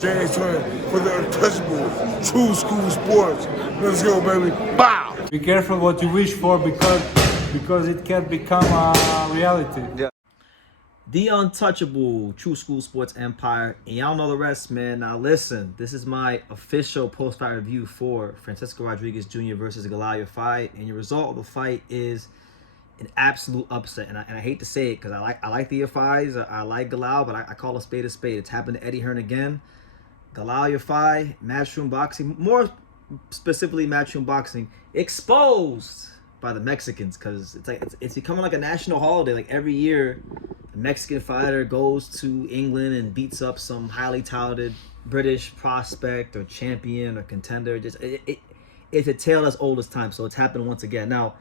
James Turner for the untouchable true school sports. Let's go, baby. Bow! Be careful what you wish for because it can become a reality. Yeah. The untouchable true school sports empire, and y'all know the rest, man. Now listen, this is my official post-fight review for Francisco Rodriguez Jr. versus Galal Yafai, and the result of the fight is an absolute upset. And I hate to say it because I like the Yafais, I like Galal, but I call a spade a spade. It's happened to Eddie Hearn again. Galal Yafai, Matchroom Boxing, more specifically Matchroom Boxing, exposed by the Mexicans, because it's becoming like a national holiday. Like every year, a Mexican fighter goes to England and beats up some highly touted British prospect or champion or contender. Just it's a tale as old as time. So it's happened once again. Now,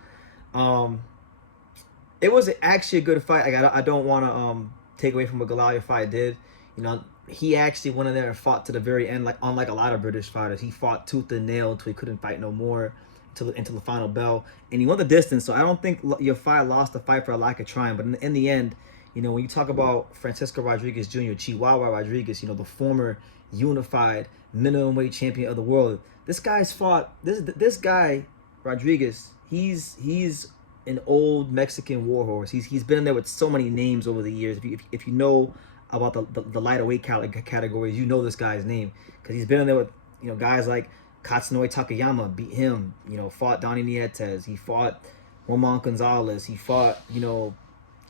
it was actually a good fight. I don't want to take away from what Galal Yafai did. You know, he actually went in there and fought to the very end, like unlike a lot of British fighters. He fought tooth and nail until he couldn't fight no more, until the final bell, and he won the distance. So I don't think Yafai lost the fight for a lack of trying. But in the end, you know, when you talk about Francisco Rodriguez Jr., Chihuahua Rodriguez, you know, the former unified minimum weight champion of the world, this guy's fought. This guy Rodriguez, he's an old Mexican warhorse. He's been in there with so many names over the years. If you know about the lighter weight categories, you know this guy's name, because he's been in there with, you know, guys like Kastunari Takayama, beat him, you know, fought Donnie Nietes, he fought Roman Gonzalez, he fought, you know,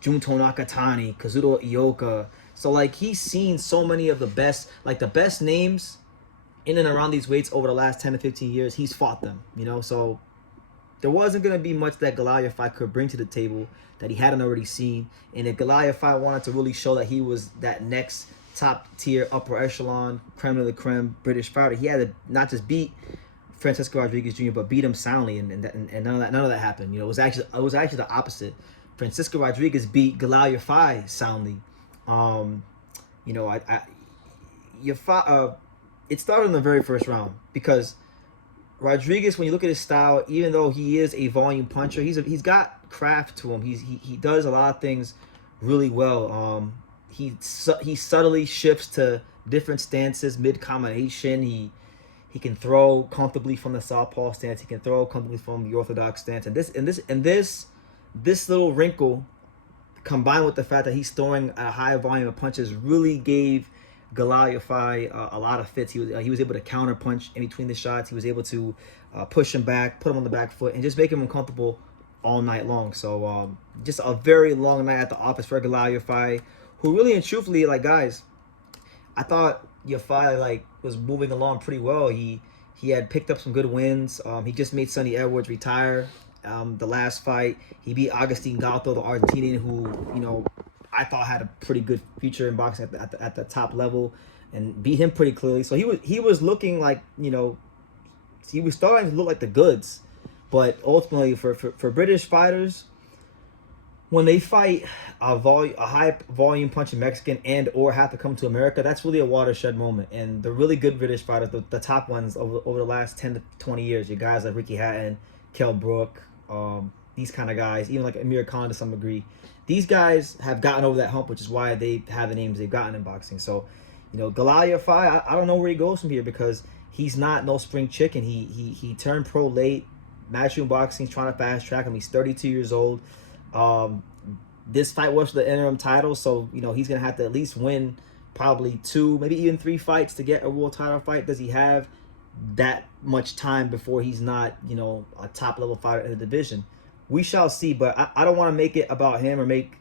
Junto Nakatani, Kazuto Ioka. So like he's seen so many of the best names in and around these weights over the last 10 to 15 years. He's fought them, you know. So there wasn't going to be much that Galal Yafai could bring to the table that he hadn't already seen. And if Galal Yafai wanted to really show that he was that next top tier, upper echelon, creme de la creme British fighter, he had to not just beat Francisco Rodriguez Jr., but beat him soundly. And none of that happened. You know, it was actually the opposite. Francisco Rodriguez beat Galal Yafai soundly. You know, Yafai, it started in the very first round, because Rodriguez, when you look at his style, even though he is a volume puncher, he's got craft to him. He does a lot of things really well. He subtly shifts to different stances mid combination. He can throw comfortably from the southpaw stance. He can throw comfortably from the orthodox stance. And this little wrinkle, combined with the fact that he's throwing a high volume of punches, really gave Galal Yafai a lot of fits. He was able to counter punch in between the shots. He was able to push him back, put him on the back foot, and just make him uncomfortable all night long. So just a very long night at the office for Galal Yafai, who really and truthfully, like, guys, I thought Yafai like was moving along pretty well. He had picked up some good wins. He just made Sonny Edwards retire. The last fight, he beat Agustin Galto, the Argentinian, who, you know, I thought had a pretty good future in boxing at the top level, and beat him pretty clearly. So he was looking like, you know, he was starting to look like the goods. But ultimately, for British fighters, when they fight a high volume punching Mexican and or have to come to America, that's really a watershed moment. And the really good British fighters, the top ones over the last 10 to 20 years, your guys like Ricky Hatton, Kell Brook, these kind of guys, even like Amir Khan to some degree, these guys have gotten over that hump, which is why they have the names they've gotten in boxing. So, you know, Galal Yafai, I don't know where he goes from here, because he's not no spring chicken. He turned pro late. Matchroom Boxing's trying to fast track him. He's 32 years old. This fight was for the interim title, so, you know, he's gonna have to at least win probably 2, maybe even 3 fights to get a world title fight. Does he have that much time before he's not, you know, a top level fighter in the division? We shall see. But I don't want to make it about him or make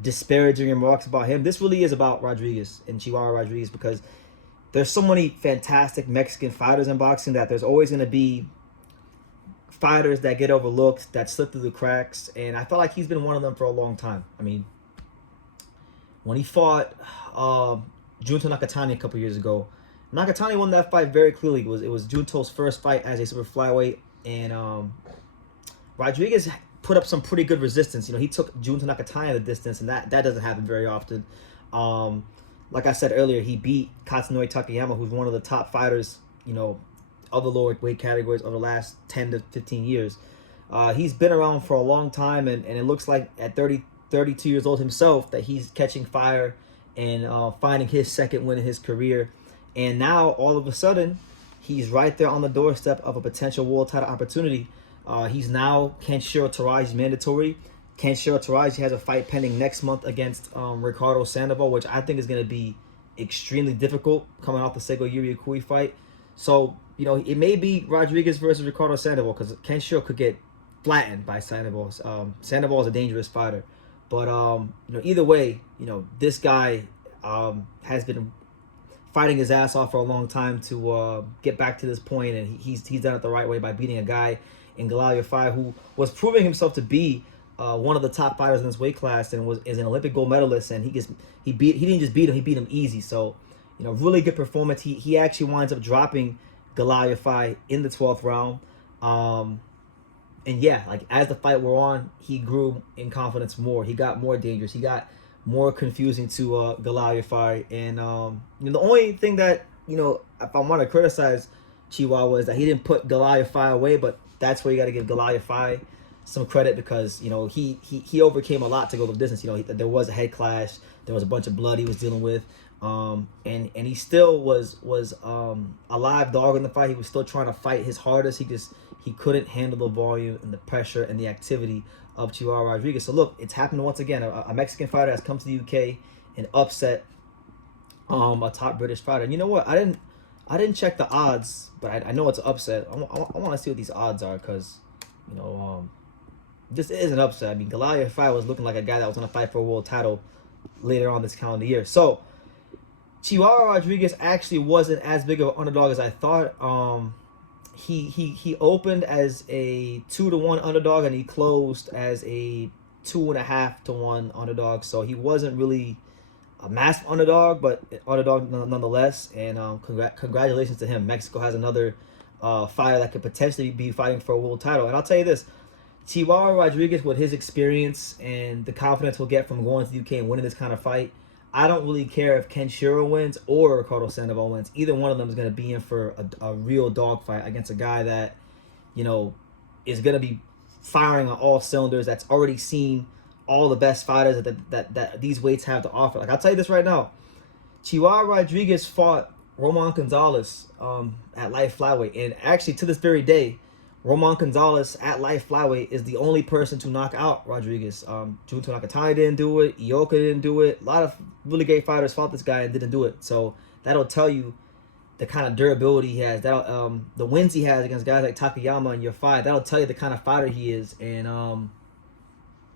disparaging remarks about him. This really is about Rodriguez and Chihuahua Rodriguez, because there's so many fantastic Mexican fighters in boxing that there's always going to be fighters that get overlooked, that slip through the cracks, and I felt like he's been one of them for a long time. I mean, when he fought Junto Nakatani a couple years ago, Nakatani won that fight very clearly. It was Junto's first fight as a super flyweight, and Rodriguez put up some pretty good resistance. You know, he took Junto Nakatani the distance, and that doesn't happen very often. Like I said earlier, he beat Kastunari Takayama, who's one of the top fighters, you know, of the lower weight categories over the last 10 to 15 years. He's been around for a long time, and it looks like at 32 years old himself that he's catching fire and finding his second win in his career. And now all of a sudden, he's right there on the doorstep of a potential world title opportunity. He's now Kenshiro Teraji's mandatory. Kenshiro Teraji has a fight pending next month against Ricardo Sandoval, which I think is going to be extremely difficult coming off the Sego Yuriakui fight. So, you know, it may be Rodriguez versus Ricardo Sandoval because Kenshiro could get flattened by Sandoval. Sandoval is a dangerous fighter. But, you know, either way, you know, this guy has been fighting his ass off for a long time to get back to this point, and he's done it the right way by beating a guy in Galal Yafai who was proving himself to be one of the top fighters in this weight class and is an Olympic gold medalist, and he didn't just beat him, he beat him easy. So, you know, really good performance. He actually winds up dropping Galal Yafai in the 12th round. And yeah, like as the fight wore on, he grew in confidence more. He got more dangerous. He got more confusing to Galal Yafai. And you know, the only thing that, you know, if I want to criticize Chihuahua is that he didn't put Galal Yafai away, but that's where you got to give Galal Yafai some credit because, you know, he overcame a lot to go the distance. You know, there was a head clash, there was a bunch of blood he was dealing with, and he still was a live dog in the fight. He was still trying to fight his hardest. He couldn't handle the volume and the pressure and the activity of Chihuahua Rodriguez. So look, it's happened once again. A Mexican fighter has come to the UK and upset a top British fighter. And you know what? I didn't check the odds, but I know it's an upset. I want to see what these odds are because, you know, this is an upset. I mean, Galal Yafai was looking like a guy that was going to fight for a world title later on this calendar year. So, Chihuahua Rodriguez actually wasn't as big of an underdog as I thought. He opened as a 2-1 underdog and he closed as a 2.5-1 underdog. So he wasn't really a massive underdog, but underdog nonetheless. And congratulations to him. Mexico has another fighter that could potentially be fighting for a world title. And I'll tell you this. Chihuahua Rodriguez, with his experience and the confidence he'll get from going to the UK and winning this kind of fight, I don't really care if Kenshiro wins or Ricardo Sandoval wins. Either one of them is going to be in for a real dogfight against a guy that, you know, is going to be firing on all cylinders, that's already seen all the best fighters that these weights have to offer. Like, I'll tell you this right now. Chihuahua Rodriguez fought Roman Gonzalez at light flyweight. And actually, to this very day, Roman Gonzalez at light flyweight is the only person to knock out Rodriguez. Junto Nakatani didn't do it. Ioka didn't do it. A lot of really great fighters fought this guy and didn't do it. So that'll tell you the kind of durability he has. That'll the wins he has against guys like Takayama and Yafai. That'll tell you the kind of fighter he is. And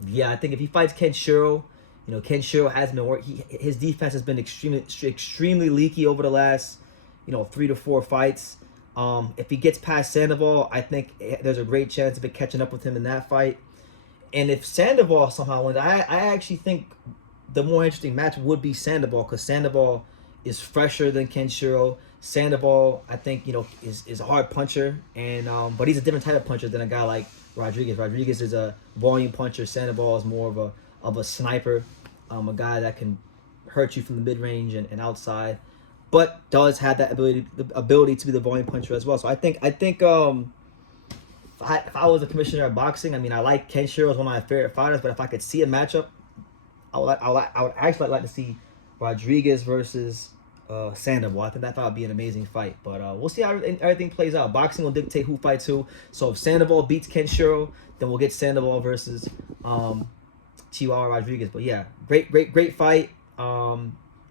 yeah, I think if he fights Kenshiro, you know, Kenshiro has been working. His defense has been extremely leaky over the last, you know, 3 to 4 fights. If he gets past Sandoval, I think there's a great chance of it catching up with him in that fight. And if Sandoval somehow wins, I actually think the more interesting match would be Sandoval, because Sandoval is fresher than Kenshiro. Sandoval, I think, you know, is a hard puncher, and but he's a different type of puncher than a guy like Rodriguez. Rodriguez is a volume puncher. Sandoval is more of a sniper, a guy that can hurt you from the mid range and outside, but does have that ability to be the volume puncher as well. So I think if I was a commissioner of boxing, I mean, I like Kenshiro as one of my favorite fighters, but if I could see a matchup, I would actually like to see Rodriguez versus Sandoval. I think that would be an amazing fight, but we'll see how everything plays out. Boxing will dictate who fights who. So if Sandoval beats Kenshiro, then we'll get Sandoval versus Chihuahua Rodriguez. But yeah, great fight.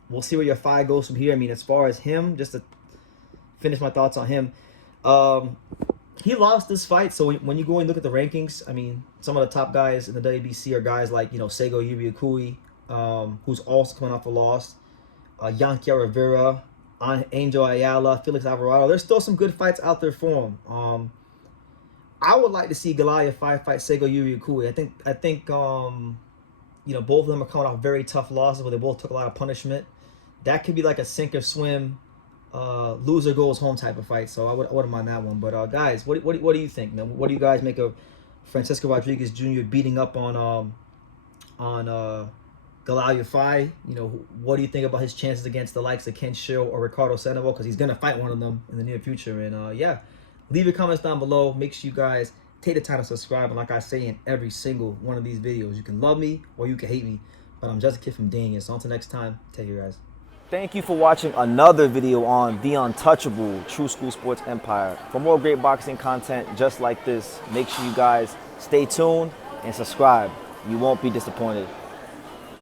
We'll see where your fight goes from here. I mean, as far as him, just to finish my thoughts on him, he lost this fight. So when you go and look at the rankings, I mean, some of the top guys in the WBC are guys like, you know, Sego Yuriakui, who's also coming off a loss, Yankee Rivera, Angel Ayala, Felix Alvarado. There's still some good fights out there for him. I would like to see Galal Yafai fight Sego Yuriakui. I think you know, both of them are coming off very tough losses where they both took a lot of punishment. That could be like a sink or swim, loser goes home type of fight. So I wouldn't mind that one. But guys, what do you think, man? What do you guys make of Francisco Rodriguez Jr. beating up on Galal Yafai? You know, what do you think about his chances against the likes of Kenshiro or Ricardo Sandoval? Because he's gonna fight one of them in the near future. And yeah, leave your comments down below. Make sure you guys take the time to subscribe. And like I say in every single one of these videos, you can love me or you can hate me, but I'm just a kid from Daniel. So until next time, take care, guys. Thank you for watching another video on The Untouchable True School Sports Empire. For more great boxing content just like this, make sure you guys stay tuned and subscribe. You won't be disappointed.